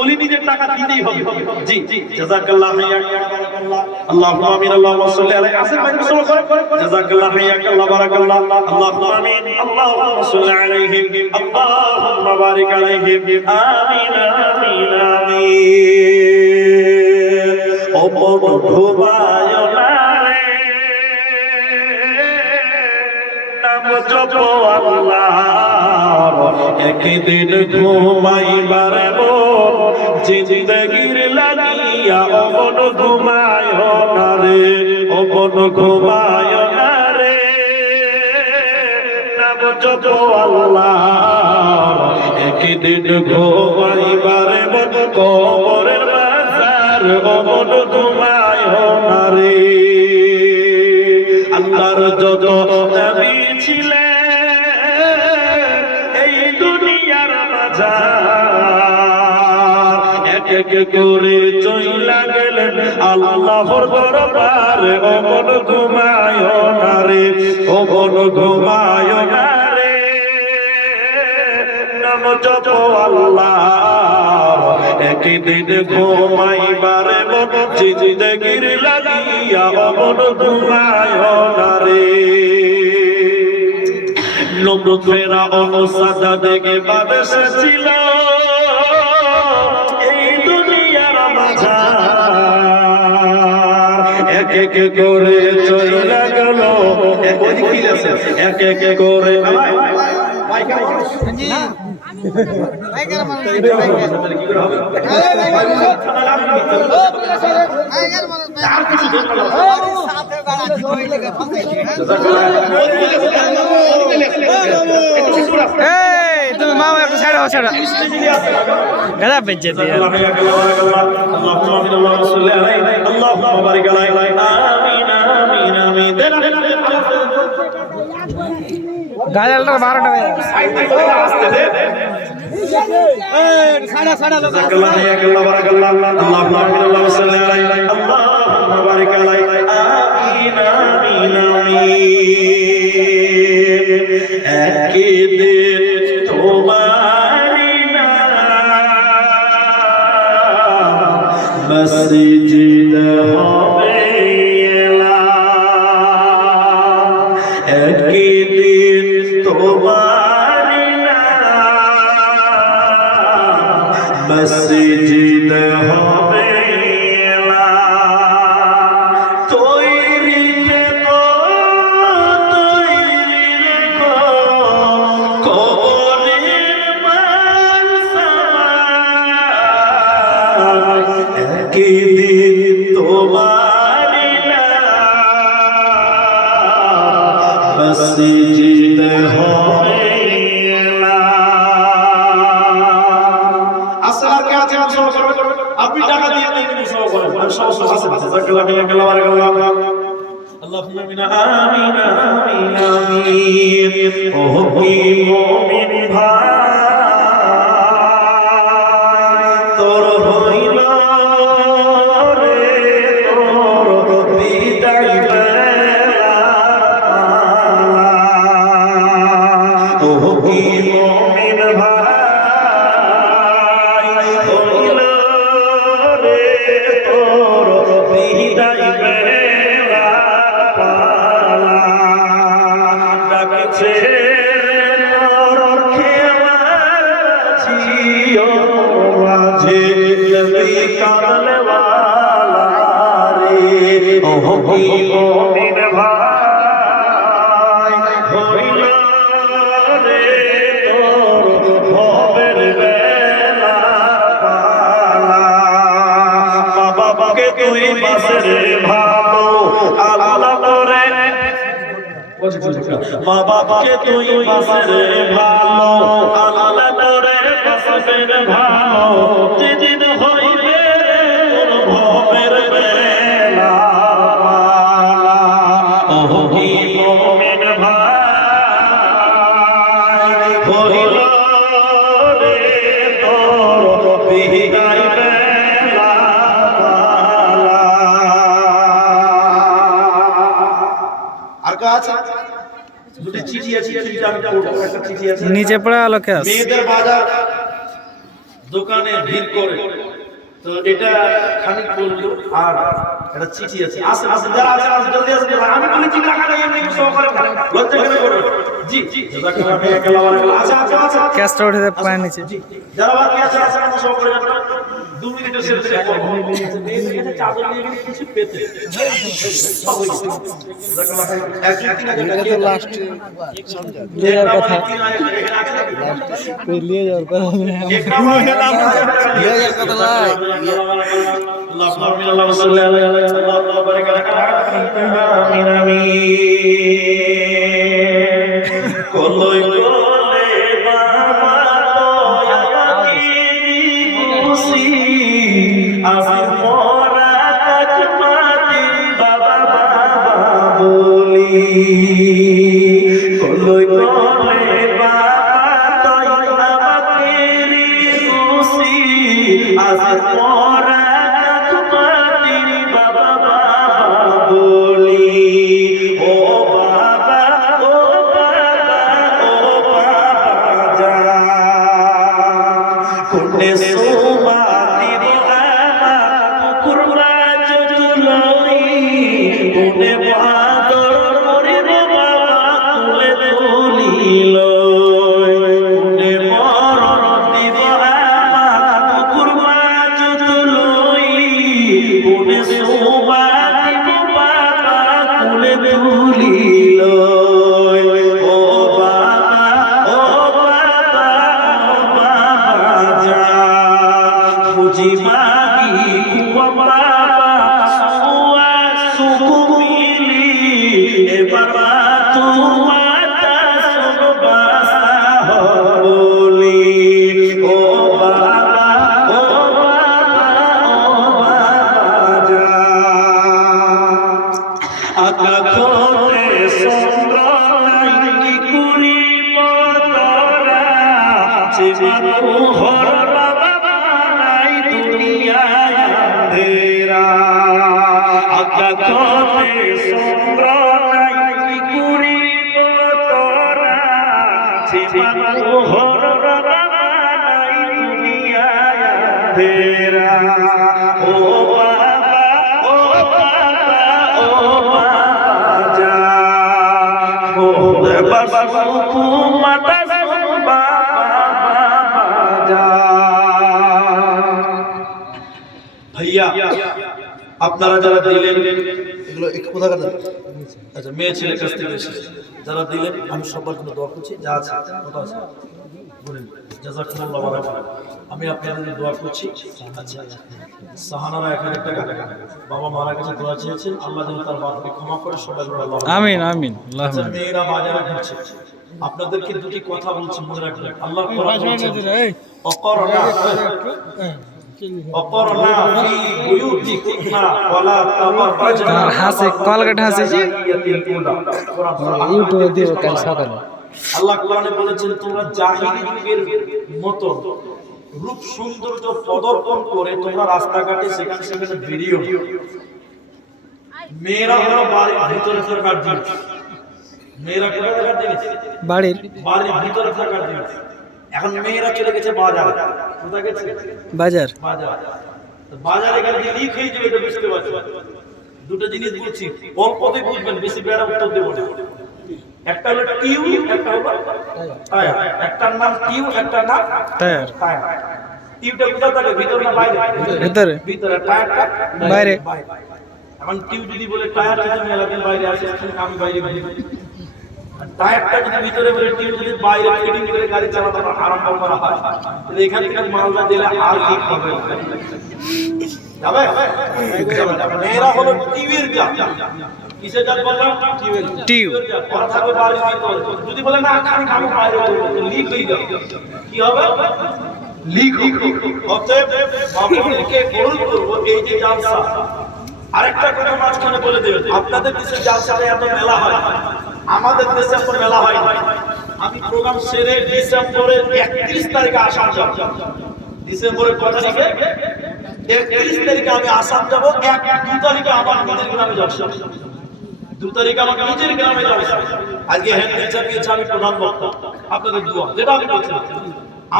ওলি নিজের টাকা দিতেই হবে। জি জাযাকাল্লাহ বারাকাল্লাহ আল্লাহুম্মা আমিন আল্লাহুম্মা সাল্লি আলাইহি আসেন ভাই মুসল্লি করেন জাযাকাল্লাহ হাইয়াকাল্লাহ বারাকাল্লাহ আল্লাহুম্মা আমিন আল্লাহুম্মা সাল্লি আলাইহি আল্লাহুম্মা বারিক আলাইহি আমিন আমিন আমিন। ও বন্ধু বায়না নাম জপ আল্লাহর একদিন ঘুমাইবার জিন্দগির লাগিয়া অমন ঘুমায় না রে অমন ঘুমায় না রে নাম জপ আল্লাহর একদিন ঘুমাইবার কবরের বাজার অমন ঘুমায় না রে। আল্লাহর যত নবী ছিলেন এই দুনিয়ার মাঝার এক এক করে চইলা গেলেন আল্লাহর দরবারে অমন ঘুমায় না রে অমন ঘুমায় না রে নাম জপ আল্লাহর একদিন ঘুমাইবারে মন জিন্দগির লাগিয়া অমন ঘুমায় না রে। নমরুদ ফেরাউন সাদ্দাত দেখে বাদশা ছিল এই দুনিয়ার মাঝার এক এক করে চইলা গেল এক এক করে তুমি মামা একটু ছাড়ো ছাড়ো গাদা বেঁচে দিয়ে আল্লাহুম্মা বারিক আলাইহি আমিন আমিন আমিন। গাজালটা 12টা বাজে সাড়া সাড়া লোক জাযাকাল্লাহ হাইয়াকাল্লাহ বারাকাল্লাহ আল্লাহুম্মা আমিন আল্লাহুম্মা সাল্লি আলাইহি আল্লাহুম্মা বারিক আলাইহি আমিন আমিন আমিন। একদিন তোমারি নাম মসজিদ হবে এলাম একদিন তোমারি নাম মসজিদ হবে এলাম তৈরি থেকো কবরের মানসার একদিন তোমারি নাম মসজিদ হবে আপনি টাকা দিয়ে দিন সব করেন সব আছে জাযাকাল্লাহ হাইয়াকাল্লাহ বারাকাল্লাহ আল্লাহুম্মা আমিন আমিন আমিন আমিন। ও মুমিন ভাই তোর হইল রে তোর বিদায় বেলা ও মুমিন ভাই হইল রে তোর বিদায় বেলা পালা ডাকছে তোর খেমাছিও মাঝে নবী কামলওয়ালা রে ও মুমিন ভাই হইল রে তোর ভবের বেলা পালা মা বাবাকে তুই বাসরে ভালো আল্লাহ তোরে মা বাবাকে তুই বাসরে ভালো আল্লাহ তোরে বাসরে ভালো যেদিন হইবে ভবের বেলা পালা ও মুমিন ভাই হইল রে তোর বিদায় বেলা পালা। আর কাজ দুটি চিঠি আছে চিঠিটা আমি পড়ব একটা চিঠি আছে নিচে পড়া লোকে আছে মেয়েদের বাজার দোকানে ভিড় করে, তো এটা খানিক বললো আর একটা চিঠি আছে, আসে আসে যারা আছে আসে জলদি আসে, আমি বলেছি টাকা নাই এমনি সহকারে লজ্জা কেন করবে? জি জি জাযাকাল্লাহ খাইরাকাল্লাহ বারাকাল্লাহ। আচ্ছা আচ্ছা আচ্ছা ক্যাশটা উঠে দেয় পায়ের নিচে। যারা বাকি আছে আসে আমার সহকারে যারা 2 মিনিটের শেষ থেকে করব এই চাদর নিয়ে গেলে কিছু পেতে সব হয়ে গেছে। জাযাকাল্লাহ একজন 3000 টাকা লাস্ট নিয়ে যাওয়ার কথা, নিয়ে যাওয়ার কথা আল্লাহুম্মা সাল্লি আলা আল্লাহু বারাকা আমিন আমিন। কলই বলে বাবা দয়াকি আসি মোরা তাকমাতি বাবা বাবা বলি। কলই বলে বাবা দয়াকি খুশি আসি মোরা তাকমাতি বাবা বাবা বলি। ও বাবা ও বাবা ও বাবা যা কোনে সোমা দিব পুকুর মাছ তুলই কোনে বাদর করিব বাবা তুলে তুলিল কোনে মরণ দিব পুকুর মাছ তুলই কোনে সোমা দিব বাবা তুলে তুলিল। ও বাবা ও বাবা ও বাবা যা খুঁজি মাগি কুয়া বাবা সুয়া সুকুমিলি এবার তোমাতা সব বাসা বলি। ও বাবা ও বাবা ও বাবা যা আকা করে চন্দ্র নাই কি করি পতরা জীবন হর বাবা নাই দুনিয়ায় আন্ধেরা। আকা করে চন্দ্র নাই কি করি পতরা জীবন হর বাবা নাই দুনিয়ায় আন্ধেরা। ও বাবা ও বাবা ও বাবা যা ও বাবা হুকুমাতা বাবা যা। ভাইয়া আপনারা যারা দিলেন এগুলো একটু কোথা কাটা, আচ্ছা মেয়ে ছেলের কাছ থেকে এসেছে, যারা দিলেন আমি সবার জন্য দোয়া করছি, যা আছে কত আছে বলেন। জাযাকাল্লাহু বারাকাতুহু। আমি আপনাদের জন্য দোয়া করছি। আচ্ছা সাহানারা 1000 টাকা বাবা মারা গেছে দোয়া চেয়েছেন, আল্লাহ যেন তার বাবাকে ক্ষমা করে সবাই বলে আল্লাহ আমিন আমিন। আচ্ছা মেয়েরা বাজারে ঘুরছে, আপনাদেরকে দুটি কথা বলছি মনে রাখবেন। আল্লাহ কোরআন বলছেন অকরনা অকরনা ফি বুয়ুতিকুন্না ওয়ালা তাবাররাজনা। আর হাসে কলকাতা হাসে যে ইউটিউবে দিব কাল সকালে। আল্লাহ কোরআনে বলেছেন তোমরা জাহিলি যুগের মতো রূপ সৌন্দর্য প্রদর্শন করে তোমরা রাস্তাঘাটে সেখানে সেখানে বেরিয়েও। মেয়েরা হলো বাড়ির ভিতরে থাকার জিনিস, মেয়েরা কোথায় থাকার জিনিস? বাড়ির বাড়ির ভিতরে থাকার জিনিস। এখন মেয়েরা চলে গেছে বাজার, কোথায় গেছে? বাজার। বাজার। তো বাজারে গেলে যে লিক হয়ে যাবে এটা বুঝতে পারছো। দুটো জিনিস বলছি অল্পতে বুঝবেন, বেশি বেড়া উত্তর দেবো না। একটা হলো টিউ, একটা হলো টায়ার। একটার নাম টিউ, একটার নাম টায়ার। টায়ার। টিউটা কোথায় থাকে, ভিতরে না বাইরে? ভিতরে। ভিতরে। টায়ারটা বাইরে। এখন টিউ যদি বলে টায়ার যদি মেলাদিন বাইরে আসে, আমি বাইরে ঘুরি। টায়ারটা যদি ভিতরে বলে টিউ যদি বাইরে ফিটিং করে গাড়ি চালাতে আরম্ভ করা হয়, তাহলে এখান থেকে মালদা জেলা আর লিক হবে যাবে? মেয়েরা হলো টিউয়ের জাত। কিসের জাত বললাম? টিউ। ওরা থাকবে বাড়ির ভিতরে। যদি বলে না খালি আমি বাইরে করবো, তো লিক হয়ে যাবে। কি হবে? লিক হবে। অতএব আপনাদেরকে অনুরোধ করবো এই যে জালসা, আরেকটা কথা মাঝখানে বলে দেবেন, আপনাদের দেশে জালসাতে এত মেলা হয়, আমাদের দেশে এত মেলা হয় না। আমি প্রোগ্রাম সেরে ডিসেম্বরের 31 তারিখে আসাম যাব। ডিসেম্বরের কত তারিখে? 31 তারিখে আমি আসাম যাব। 2 তারিখে আমার নিজের গ্রামে যাব। 2 তারিখে আমার নিজের গ্রামে যাব। আজকে হ্যান্ড চাপিয়েছে আমি প্রধান বক্তা, আপনাদের দোয়া যেটা আমি বলছিলাম।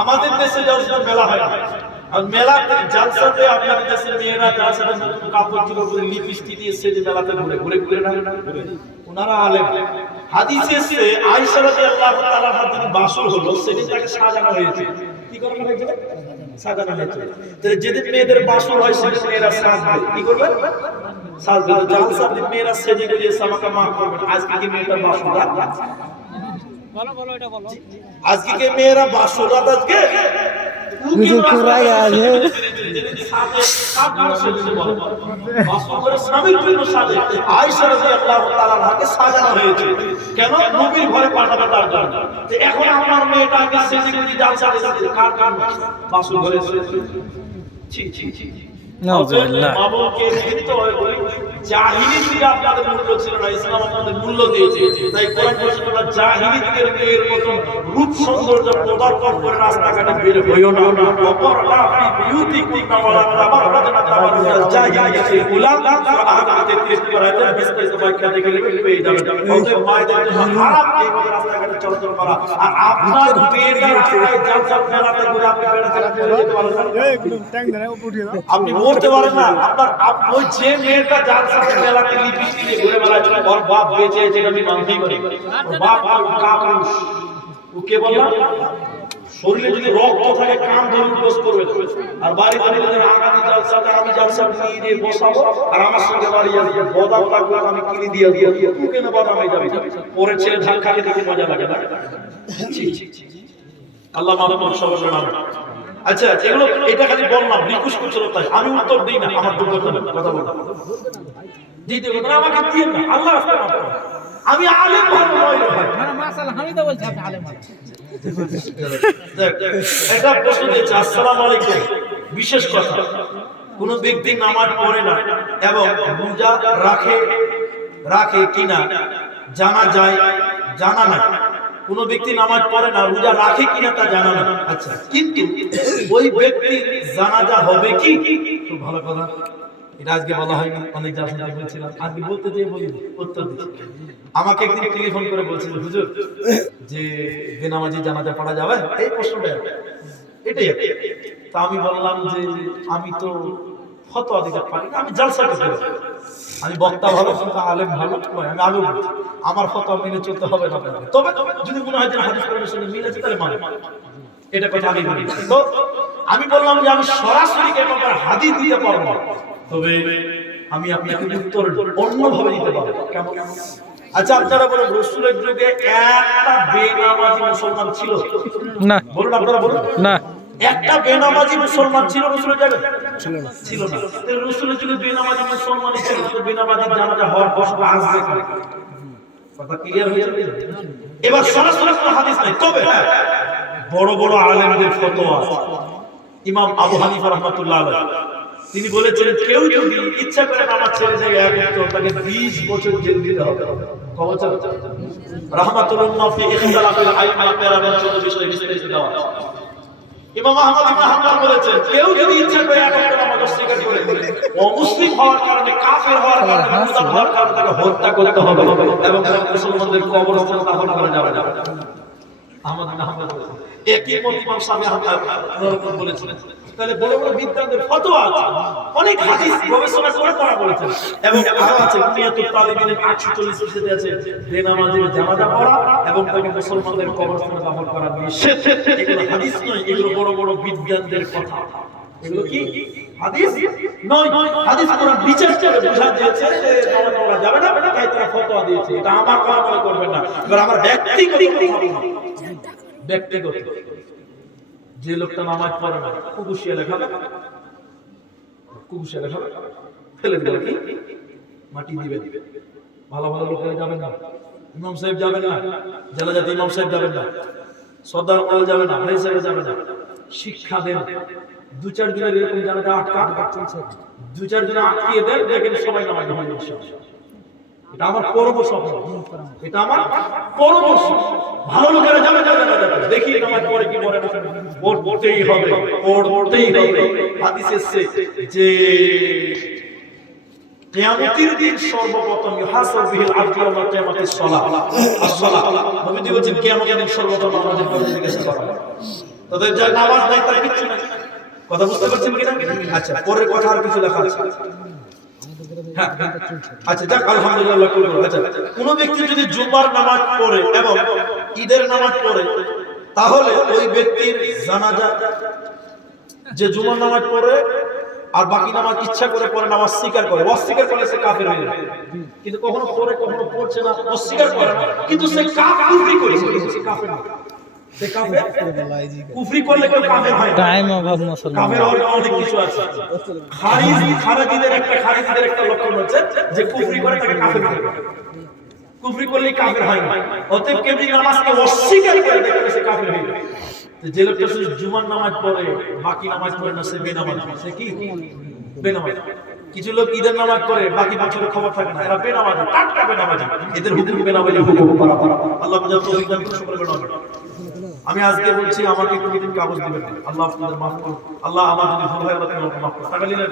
আমাদের দেশে যখন মেলা হয় না, আর মেলাতে জালসাতে আপনাদের দেশের মেয়েরা জালসাতে নতুন কাপড় চোপড় পরে লিপস্টিক দিয়ে সেজে মেলাতে ঘুরে ঘুরে ঘুরে না, ওনারা আলেম। হাদিসে এসে আয়েশা রাদিয়াল্লাহু তাআলা যখন বাসর হলো সেদিন তাকে সাজানো হয়েছে। কি করানো হয়েছে? সাজানো হয়েছে। তাহলে যেদিন মেয়েদের বাসর হয় সেদিন মেয়েরা সাজবে। কি করবে? সাজবে। জালসার দিন মেয়েরা সেজে গুজে সামাকা মাফ করবে। আজকে কি মেয়েটার বাসর রাত? বলো এটা বলো। আজকে কি মেয়েরা বাসর রাত আজকে? मुझे पूरा याद है আয়েশা রাদিয়াল্লাহু তাআলা আনহাকে সাজানো হয়েছে কেন? নবীর ঘরে পাঠাবে তার জন্য। এখন আমার মেয়েটাকে সেজে গুজে জালসা দিতে কার কার বাসর ঘরে ছি ছি ছি নাউজুবিল্লাহ। মামুনকে লিখিত হয়ে বলি জাহিলিয়াতে আপনাদের মূল্য ছিল না, ইসলাম আপনাদের মূল্য দিয়েছে। তাই কোরআন বলছে তোমরা জাহিলিয়াতের মেয়ের মতো রূপ সৌন্দর্য প্রদর্শন করে রাস্তাঘাটে বের হইও না। অপরটা ফি বিউতিকুন্না ওয়ালা তাবাররাজনা তাবাররুজাল জাহিলিয়াতিল উলা। আয়াতে 33 নম্বর আয়াতে বিস্তারিত ব্যাখ্যা দেখে পেয়ে যাবেন। অতএব মায়েদের জন্য হারাম এইভাবে রাস্তাঘাটে চলাচল করা। আর আপনার মেয়েরা জালসার মেলাতে ঘুরে আপনি বেড়াতে যেতে পারেন না, আপনি বলতে পারেন না। আপনার ওই যে মেয়েটা যার সাথে মেলাতে লিপস্টিক দিয়ে ঘুরে বেড়ায় ওর বাপ বেঁচে আছে এটা আমি মানতেই পারি। ওর বাপ আর কাপুরুষ, ওকে বললাম শরীরে যদি রক্ত থাকে কান ধরে উঠবস করবে। আর বাড়ি বাড়ি আগামী জালসাতে আমি জালসা নিয়ে দিয়ে বসাবো আর আমার সঙ্গে বাড়ি আসবে বদাম লাগবে আমি কিনে দিয়ে দিয়ে তুই কেন বদামে যাবে? পরে ছেলে ধাক্কা খেতে দেখে মজা লাগে না? আল্লাহ মানব সবার নাম। আচ্ছা এগুলো এটা খালি বললাম রিকোয়েস্ট করছিল তাই আমি উত্তর দিই না। আমার দুর্বলতা না, কথা বলতে দিতে কথা আমাকে দিয়ে না। আল্লাহ আমি আলেম ভালো নয় ভাই, মাশাআল্লাহ আমি তো বলছি আপনি আলেম ভালো। এটা প্রশ্ন দিয়েছে। আসসালামু আলাইকুম। বিশেষ কথা, কোন ব্যক্তি নামাজ পড়ে না এবং রোজা রাখে কিনা জানা যায়, জানা নাই। কোন ব্যক্তি নামাজ পড়ে না রোজা রাখে কিনা তা জানা না। আচ্ছা, কিন্তু ওই ব্যক্তির জানাজা হবে কি? খুব ভালো কথা, এটা আজকে বলা হয়নি, অনেক জানা বলছিলাম, আজকে বলতে যেয়ে বলি উত্তর দিচ্ছি। আমাকে একদিন টেলিফোন করে বলছিল হুজুর যে বেনামাজি জানাজা পড়া যাবে, এই প্রশ্নটা এটাই। তা আমি বললাম যে আমি তো ফতোয়া দিতে পারি না, আমি জালসা করতে পারি, আমি বক্তা ভালো কিন্তু আলেম ভালো নয়, আমি আলম, আমার ফতোয়া মেনে চলতে হবে না। তবে যদি মনে হয় যে হাদিস কোরআনের সঙ্গে মিল আছে তাহলে মানে, এটা কথা আমি বলি। তো আমি বললাম যে আমি সরাসরি কেন হাদিস দিতে পারবো না, তবে আমি আপনাকে উত্তর অন্যভাবে দিতে পারবো। কেমন? আচ্ছা আপনারা বলেন রাসূলের যুগে একটা বেনামাজি মুসলমান ছিল না? বলুন, আপনারা বলুন না। একটা বেনামাজি মুসলমান ছিল রাসূলের যুগে? ছিল না। তাহলে রাসূলের যুগে বেনামাজি মুসলমান ছিল, তো বেনামাজি জানাজা হওয়ার প্রশ্ন আসবে কেন? কথা ক্লিয়ার হয়ে যাবে। এবার সরাসরি কোনো হাদিস নাই, তবে বড় বড় আলেমদের ফতোয়া আছে। ইমাম আবু হানিফা রাহমাতুল্লাহ আলাইহি তিনি বলেছেন কেউ যদি ইচ্ছা করে নামাজ ছেড়ে যায় তাকে 20 বছর জেল দিতে হবে। কত বছর? রাহমাতুল্লাহ ফি ইখতিলাফিল আইমাল কিরামের 14 বিষয়ে বিস্তারিত দেওয়া আছে। ইমাম আহমদ ইবনে হাম্বল বলেছেন কেউ যদি ইচ্ছা করে এক ওয়াক্ত নামাজ অস্বীকার করে অমুসলিম হওয়ার কারণে, কাফের হওয়ার কারণে, মুরতাদ হওয়ার কারণে তাকে হত্যা করতে হবে এবং মুসলমানদের কবরস্থানে দাফন করা যাবে না। আহমদ ইবনে হাম্বল একই মত ইমাম শাফিঈ রাহমাতুল্লাহ বলেছেন। তাহলে বড় বড় বিদ্বানদের ফতোয়া আছে, অনেক হাদিস গবেষণা করে তারা বলেছেন। এবং আরো আছে কুনিয়াতুত তালিবিনের 840 পৃষ্ঠাতে আছে বেনামাজির জানাজা পড়া এবং তাকে মুসলমানদের কবরস্থানে দাফন করা নিষেধ। এগুলো হাদিস নয়, এগুলো বড় বড় বিদ্বানদের কথা। এগুলো কি হাদিস নয়? হাদিস কোরআন বিচার করে বোঝা দিয়েছে যে নামাজ পড়া যাবে না, তাই তারা ফতোয়া দিয়েছে। এটা আমার কথা মনে করবেন না। এবার আমার ব্যক্তিগত কথা বলবো, ব্যক্তিগত যে লোকটা নামাজ পড়ে না কুকুশিয়া লেখাবে, কুকুশিয়া লেখাবে ফেলে দিবে, কি মাটি দিবে। ভালো ভালো লোকেরা যাবেন না, ইমাম সাহেব যাবেন না, জানাজাতে ইমাম সাহেব যাবেন না, সর্দার ওয়াল যাবে না, ভাই সাহেব যাবে না। শিক্ষা দেন, 2-4 জনের এরকম জানাজা আটকা, 2-4 জন আটকিয়ে দেন, দেখেন সবাই নামাজ পড়বে ইনশাআল্লাহ। এটা আমার পরামর্শ, এটা আমার পরামর্শ। ভালো লোকেরা যাবে না, দেখি নামাজ পড়ে কি পড়ে না, পড়তেই হবে, পড়তেই হবে। হাদিস এসেছে যে কিয়ামতের দিন সর্বপ্রথম ইউহাসাব বিহিল আবদু ইয়াওমাল কিয়ামাতিস সালাহ, আসসালাহ। নবীজি বলেছেন কিয়ামতের দিন সর্বপ্রথম আমাদের জিজ্ঞাসা করা হবে তাদের যার নামাজ নাই তার কিছু নাই। কথা বুঝতে পারছেন কিনা? আচ্ছা, পরের কথা আর কিছু লেখা আছে। হ্যাঁ, আচ্ছা যাক, আলহামদুলিল্লাহ কবুল করুন। আচ্ছা, কোন ব্যক্তি যদি জুমার নামাজ পড়ে এবং ঈদের নামাজ পড়ে, তাহলে ওই ব্যক্তির জানাজা, যে জুমার নামাজ পড়ে আর বাকি নামাজ ইচ্ছা করে পড়ে না, অস্বীকার করে, অস্বীকার করলে সে কাফের হয়ে যাবে। কিন্তু কখনো পড়ে কখনো পড়ছে না, অস্বীকার করে না, কিন্তু সে কুফরি করে, সে কাফের না। সে কাফের, কুফরি করলে কেউ কাফের হয় না। টাইম অভাব মুসলমান। কাফের হওয়ার অনেক কিছু আছে। খারিজিদের একটা লক্ষণ হচ্ছে যে কুফরি করে তাকে কাফের বলে। কুফরি করলে কাফের হয় না। অতএব কেউ যদি নামাজকে অস্বীকার করে দেখলে সে কাফের হয়ে যায়। যে লোকটা শুধু জুমার নামাজ পড়ে বাকি নামাজ পড়ে না, সে বেনামাজি। সে কি বেনামাজি। কিছু লোক ঈদের নামাজ পড়ে বাকি বছরের খবর থাকে না, এরা বেনামাজি, টাটকা বেনামাজি। এদের হুকুম বেনামাজি, হুকুম পারাপার। আল্লাহ বুঝাতে তৌফিক দান করুন, সকলে বেনামাজি। আমি আজকে বলছি আমাকে কোনদিন কাগজ দিবেন না। আল্লাহ আপনাদের মাফ করুন। আল্লাহ আমার যদি ভুল হয় আল্লাহ মাফ করুন। টাকা নিলেন